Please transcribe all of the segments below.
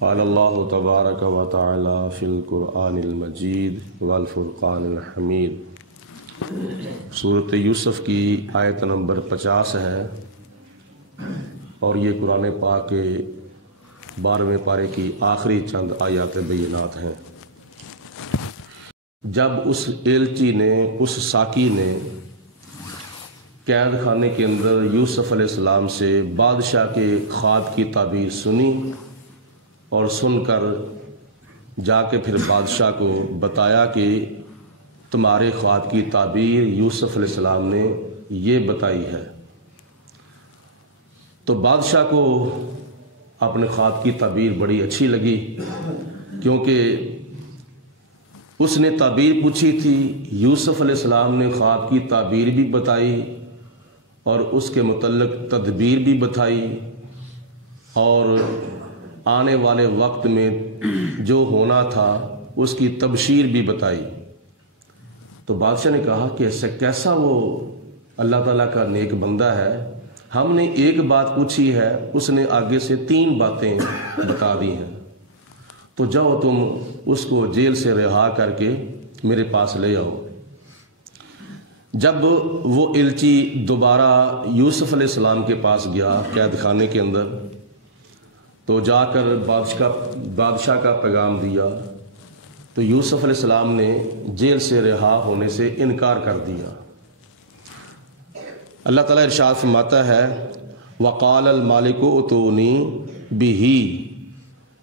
قال اللہ تبارک و تعالی فی القرآن المجید والفرقان الحمید۔ سورۃ یوسف کی آیت نمبر 50 ہے اور یہ قرآن پاک کے 12ویں پارے کی آخری چند آیات بینات ہیں۔ جب اس ایلچی نے، اس ساقی نے قید خانے کے اندر یوسف علیہ السلام سے بادشاہ کے خواب کی تعبیر سنی اور سن کر جا کے پھر بادشاہ کو بتایا کہ تمہارے خواب کی تعبیر یوسف علیہ السلام نے یہ بتائی ہے، تو بادشاہ کو اپنے خواب کی تعبیر بڑی اچھی لگی، کیونکہ اس نے تعبیر پوچھی تھی، یوسف علیہ السلام نے خواب کی تعبیر بھی بتائی اور اس کے متعلق تدبیر بھی بتائی اور آنے والے وقت میں جو ہونا تھا اس کی تبشیر بھی بتائی۔ تو بادشاہ نے کہا کہ ایسا کیسا وہ اللہ تعالیٰ کا نیک بندہ ہے، ہم نے ایک بات پوچھی ہے، اس نے آگے سے 3 باتیں بتا دی ہیں، تو جاؤ تم اس کو جیل سے رہا کر کے میرے پاس لے آؤ۔ جب وہ ایلچی دوبارہ یوسف علیہ السلام کے پاس گیا قید خانے کے اندر، تو جا کر بادشاہ کا پیغام دیا، تو یوسف علیہ السلام نے جیل سے رہا ہونے سے انکار کر دیا۔ اللہ تعالیٰ ارشاد فرماتا ہے وقال المالک اتونی بہ،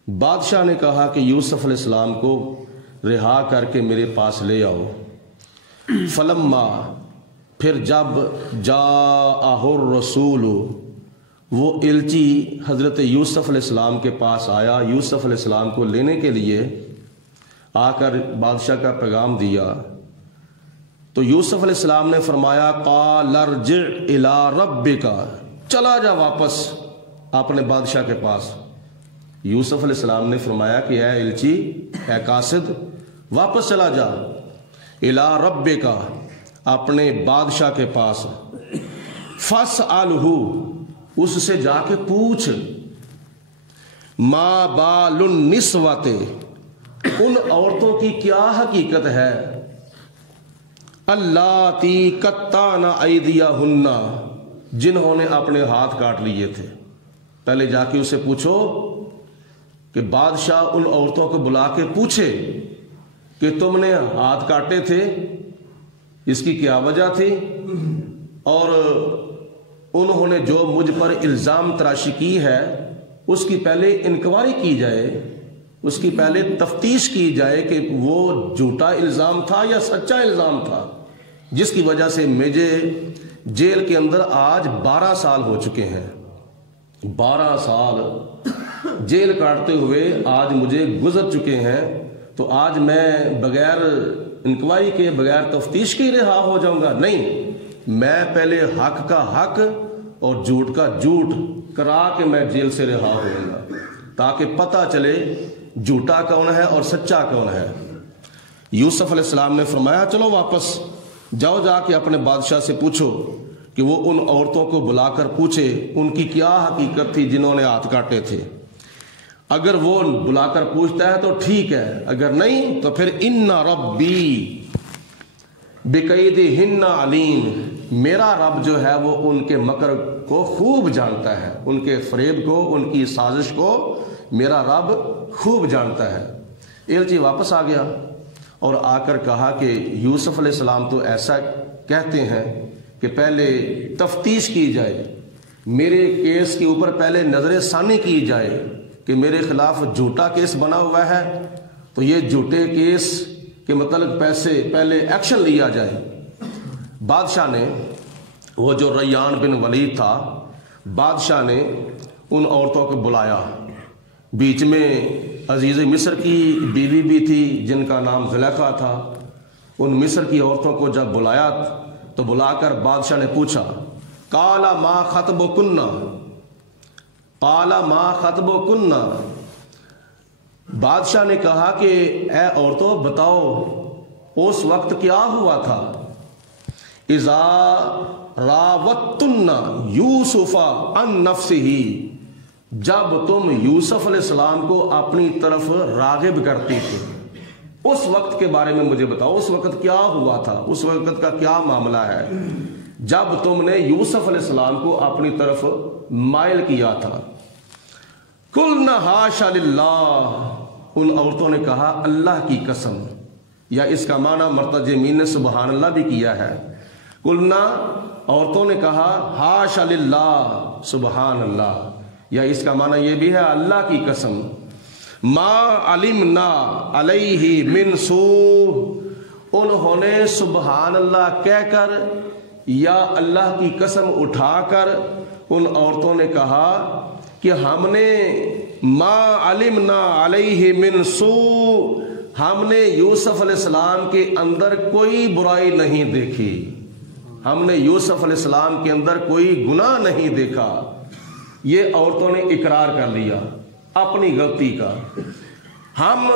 بادشاہ نے کہا کہ یوسف علیہ السلام کو رہا کر کے میرے پاس لے آؤ۔ فلما، پھر جب جاءہ الرسول، وہ ایلچی حضرت یوسف علیہ السلام کے پاس آیا، یوسف علیہ السلام کو لینے کے لیے آ کر بادشاہ کا پیغام دیا، تو یوسف علیہ السلام نے فرمایا قال ارجع الی ربک، چلا جا واپس اپنے بادشاہ کے پاس۔ یوسف علیہ السلام نے فرمایا کہ اے ایلچی، اے قاصد، واپس چلا جا الی ربک، اپنے بادشاہ کے پاس، فاسألہ، اس سے جا کے پوچھ، ما بال النسوۃ، ان عورتوں کی کیا حقیقت ہے، اللاتی قطعن ایدیہن، جنہوں نے اپنے ہاتھ کاٹ لیے تھے۔ پہلے جا کے اسے پوچھو کہ بادشاہ ان عورتوں کو بلا کے پوچھے کہ تم نے ہاتھ کاٹے تھے، اس کی کیا وجہ تھی، اور انہوں نے جو مجھ پر الزام تراشی کی ہے اس کی پہلے انکوائری کی جائے، اس کی پہلے تفتیش کی جائے کہ وہ جھوٹا الزام تھا یا سچا الزام تھا، جس کی وجہ سے مجھے جیل کے اندر آج 12 سال ہو چکے ہیں۔ 12 سال جیل کاٹتے ہوئے آج مجھے گزر چکے ہیں، تو آج میں بغیر انکوائری کے، بغیر تفتیش کے رہا ہو جاؤں گا؟ نہیں، میں پہلے حق کا حق اور جھوٹ کا جھوٹ کرا کے میں جیل سے رہا ہوں گا، تاکہ پتہ چلے جھوٹا کون ہے اور سچا کون ہے۔ یوسف علیہ السلام نے فرمایا چلو واپس جاؤ، جا کے اپنے بادشاہ سے پوچھو کہ وہ ان عورتوں کو بلا کر پوچھے ان کی کیا حقیقت تھی جنہوں نے ہاتھ کاٹے تھے۔ اگر وہ بلا کر پوچھتا ہے تو ٹھیک ہے، اگر نہیں تو پھر ان ربی بکیدہن علیم، میرا رب جو ہے وہ ان کے مکر کو خوب جانتا ہے، ان کے فریب کو، ان کی سازش کو میرا رب خوب جانتا ہے۔ ایلچی واپس آ گیا اور آ کر کہا کہ یوسف علیہ السلام تو ایسا کہتے ہیں کہ پہلے تفتیش کی جائے، میرے کیس کے اوپر پہلے نظر ثانی کی جائے کہ میرے خلاف جھوٹا کیس بنا ہوا ہے، تو یہ جھوٹے کیس کے متعلق پہلے ایکشن لیا جائے۔ بادشاہ نے، وہ جو ریان بن ولید تھا، بادشاہ نے ان عورتوں کو بلایا، بیچ میں عزیز مصر کی بیوی بھی تھی جن کا نام زلیخا تھا۔ ان مصر کی عورتوں کو جب بلایا تو بلا کر بادشاہ نے پوچھا قال ما خطبکن، قال ما خطبکن، بادشاہ نے کہا کہ اے عورتوں بتاؤ اس وقت کیا ہوا تھا، اذا راوتن یوسف عن نفسہ، جب تم یوسف علیہ السلام کو اپنی طرف راغب کرتی تھی، اس وقت کے بارے میں مجھے بتاؤ، اس وقت کیا ہوا تھا، اس وقت کا کیا معاملہ ہے جب تم نے یوسف علیہ السلام کو اپنی طرف مائل کیا تھا؟ قلنا حاشا للہ، ان عورتوں نے کہا اللہ کی قسم، یا اس کا معنی مرتجمین نے سبحان اللہ بھی کیا ہے۔ قلنا، عورتوں نے کہا حاشا للہ، سبحان اللہ، یا اس کا معنی یہ بھی ہے اللہ کی قسم، ما علمنا علیہ من سوء، انہوں نے سبحان اللہ کہہ کر یا اللہ کی قسم اٹھا کر ان عورتوں نے کہا کہ ہم نے ما علمنا علیہ من سوء، ہم نے یوسف علیہ السلام کے اندر کوئی برائی نہیں دیکھی، ہم نے یوسف علیہ السلام کے اندر کوئی گناہ نہیں دیکھا۔ یہ عورتوں نے اقرار کر لیا اپنی غلطی کا۔ ہم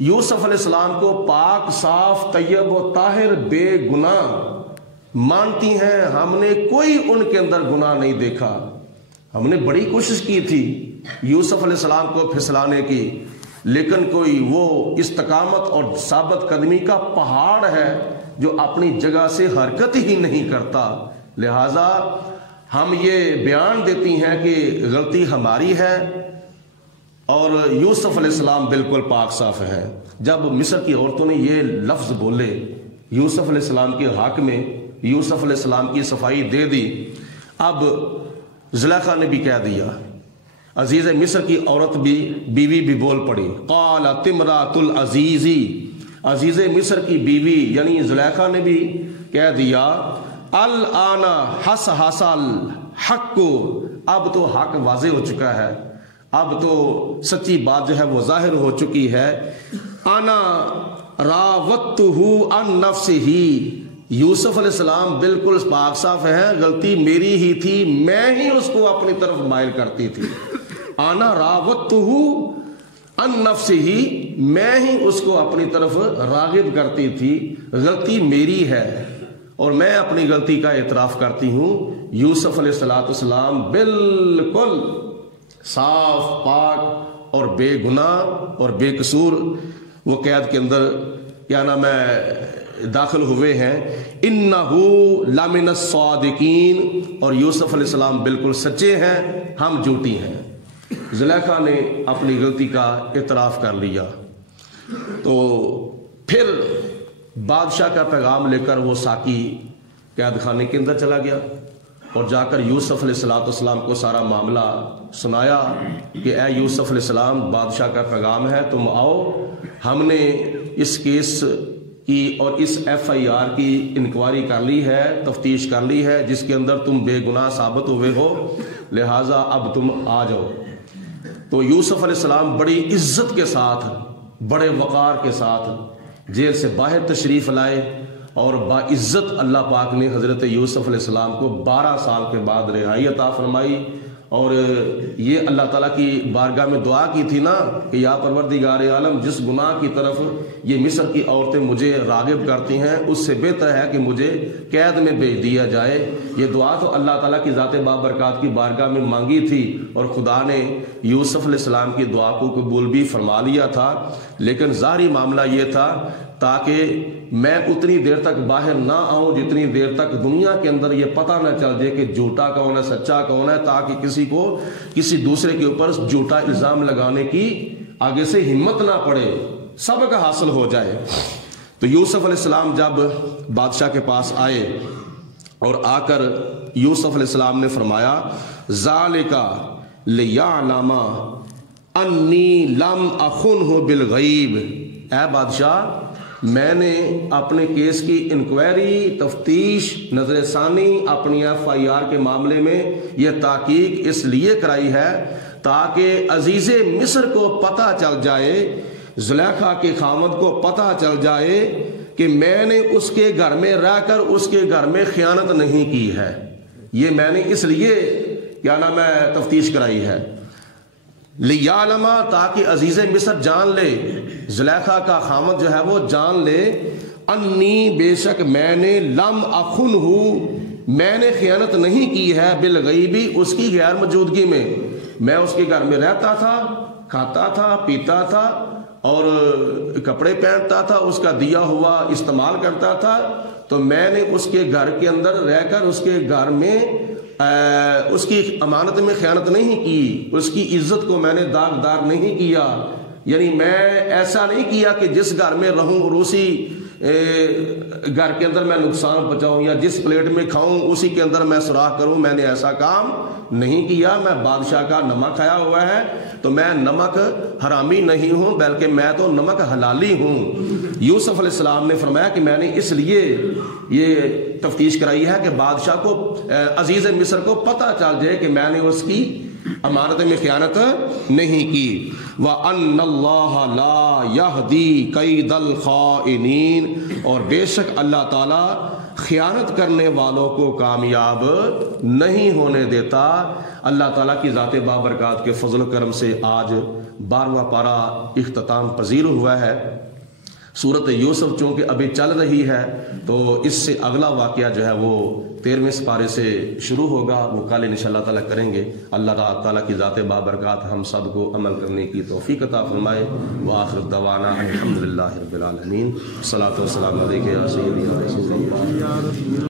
یوسف علیہ السلام کو پاک، صاف، طیب و طاہر، بے گناہ مانتی ہیں، ہم نے کوئی ان کے اندر گناہ نہیں دیکھا۔ ہم نے بڑی کوشش کی تھی یوسف علیہ السلام کو پھسلانے کی، لیکن کوئی وہ استقامت اور ثابت قدمی کا پہاڑ ہے جو اپنی جگہ سے حرکت ہی نہیں کرتا۔ لہذا ہم یہ بیان دیتی ہیں کہ غلطی ہماری ہے اور یوسف علیہ السلام بالکل پاک صاف ہیں۔ جب مصر کی عورتوں نے یہ لفظ بولے یوسف علیہ السلام کے حق میں، یوسف علیہ السلام کی صفائی دے دی، اب زلیخا نے بھی کہہ دیا، عزیز مصر کی عورت بھی، بیوی بھی بول پڑی، قالت امرأۃ العزیز، عزیز مصر کی بیوی یعنی زلیخا نے بھی کہہ دیا، الآن حس حسل حق، اب تو حق واضح ہو چکا ہے، اب تو سچی بات جو ہے وہ ظاہر ہو چکی ہے، انا راوتہ عن نفسہ، یوسف علیہ السلام بالکل پاک صاف ہیں، غلطی میری ہی تھی، میں ہی اس کو اپنی طرف مائل کرتی تھی، انا راوتہ عن نفسہ، میں ہی اس کو اپنی طرف راغب کرتی تھی، غلطی میری ہے اور میں اپنی غلطی کا اعتراف کرتی ہوں۔ یوسف علیہ السلام بالکل صاف، پاک اور بے گناہ اور بے قصور وہ قید کے اندر کیا نام ہے داخل ہوئے ہیں۔ انہو لمن الصادقین، اور یوسف علیہ السلام بالکل سچے ہیں، ہم جھوٹی ہیں۔ زلیخا نے اپنی غلطی کا اعتراف کر لیا، تو پھر بادشاہ کا پیغام لے کر وہ ساقی قید خانے کے اندر چلا گیا اور جا کر یوسف علیہ السلام کو سارا معاملہ سنایا کہ اے یوسف علیہ السلام، بادشاہ کا پیغام ہے، تم آؤ، ہم نے اس کیس کی اور اس ایف آئی آر کی انکوائری کر لی ہے، تفتیش کر لی ہے، جس کے اندر تم بے گناہ ثابت ہوئے ہو، لہٰذا اب تم آ جاؤ۔ تو یوسف علیہ السلام بڑی عزت کے ساتھ، بڑے وقار کے ساتھ جیل سے باہر تشریف لائے اور باعزت اللہ پاک نے حضرت یوسف علیہ السلام کو 12 سال کے بعد رہائی عطا فرمائی۔ اور یہ اللہ تعالیٰ کی بارگاہ میں دعا کی تھی نا کہ یا پروردگار عالم، جس گناہ کی طرف یہ مصر کی عورتیں مجھے راغب کرتی ہیں اس سے بہتر ہے کہ مجھے قید میں بھیج دیا جائے۔ یہ دعا تو اللہ تعالیٰ کی ذات بابرکات کی بارگاہ میں مانگی تھی اور خدا نے یوسف علیہ السلام کی دعا کو قبول بھی فرما لیا تھا، لیکن ظاہری معاملہ یہ تھا تاکہ میں اتنی دیر تک باہر نہ آؤں جتنی دیر تک دنیا کے اندر یہ پتہ نہ چل جائے کہ جھوٹا کون ہے، سچا کون ہے، تاکہ کسی کو کسی دوسرے کے اوپر جھوٹا الزام لگانے کی آگے سے ہمت نہ پڑے، سبق حاصل ہو جائے۔ تو یوسف علیہ السلام جب بادشاہ کے پاس آئے اور آ کر یوسف علیہ السلام نے فرمایا، ذالک لیعلم انی لم اخنہ بالغیب، اے بادشاہ، میں نے اپنے کیس کی انکوائری، تفتیش، نظر ثانی اپنی ایف آئی آر کے معاملے میں یہ تحقیق اس لیے کرائی ہے تاکہ عزیز مصر کو پتہ چل جائے، زلیخا کے خاوند کو پتہ چل جائے کہ میں نے اس کے گھر میں رہ کر اس کے گھر میں خیانت نہیں کی ہے۔ یہ میں نے اس لیے کیا نام ہے تفتیش کرائی ہے، لیعلم، تاکہ عزیز مصر جان لے، زلیخا کا خاوند جو ہے وہ جان لے، انی، بے شک میں نے، لم اخنہ، میں نے خیانت نہیں کی ہے، بالغیبی، اس کی غیر موجودگی میں، میں اس کے گھر میں رہتا تھا، کھاتا تھا، پیتا تھا اور کپڑے پہنتا تھا، اس کا دیا ہوا استعمال کرتا تھا، تو میں نے اس کے گھر کے اندر رہ کر اس کے گھر میں اس کی امانت میں خیانت نہیں کی، اس کی عزت کو میں نے داغدار نہیں کیا. یعنی میں ایسا نہیں کیا کہ جس گھر میں رہوں اور اسی گھر کے اندر میں نقصان پہنچاؤں، یا جس پلیٹ میں کھاؤں اسی کے اندر میں سوراخ کروں. میں نے ایسا کام نہیں کیا. میں بادشاہ کا نمک کھایا ہوا ہے تو میں نمک حرامی نہیں ہوں، بلکہ میں تو نمک حلالی ہوں. یوسف علیہ السلام نے فرمایا کہ میں نے اس لیے یہ تفتیش کرائی ہے کہ بادشاہ کو، عزیز مصر کو پتہ چل جائے کہ میں نے اس کی امانت میں خیانت نہیں کی. وَأَنَّ اللَّهَ لَا يَهْدِي كَيْدَ الْخَائِنِينَ، اور بے شک اللہ تعالیٰ خیانت کرنے والوں کو کامیاب نہیں ہونے دیتا. اللہ تعالیٰ کی ذات بابرکات کے فضل و کرم سے آج 12واں پارہ اختتام پذیر ہوا ہے. سورت یوسف چونکہ ابھی چل رہی ہے تو اس سے اگلا واقعہ جو ہے وہ 13ویں سپارے سے شروع ہوگا، وہ کل انشاءاللہ تعالیٰ کریں گے. اللہ تعالیٰ کی ذات بابرکات ہم سب کو عمل کرنے کی توفیق عطا فرمائے. وآخر دعوانا الحمدللہ رب العالمین. الصلاۃ والسلام علیک یا سیدی یا رسول اللہ.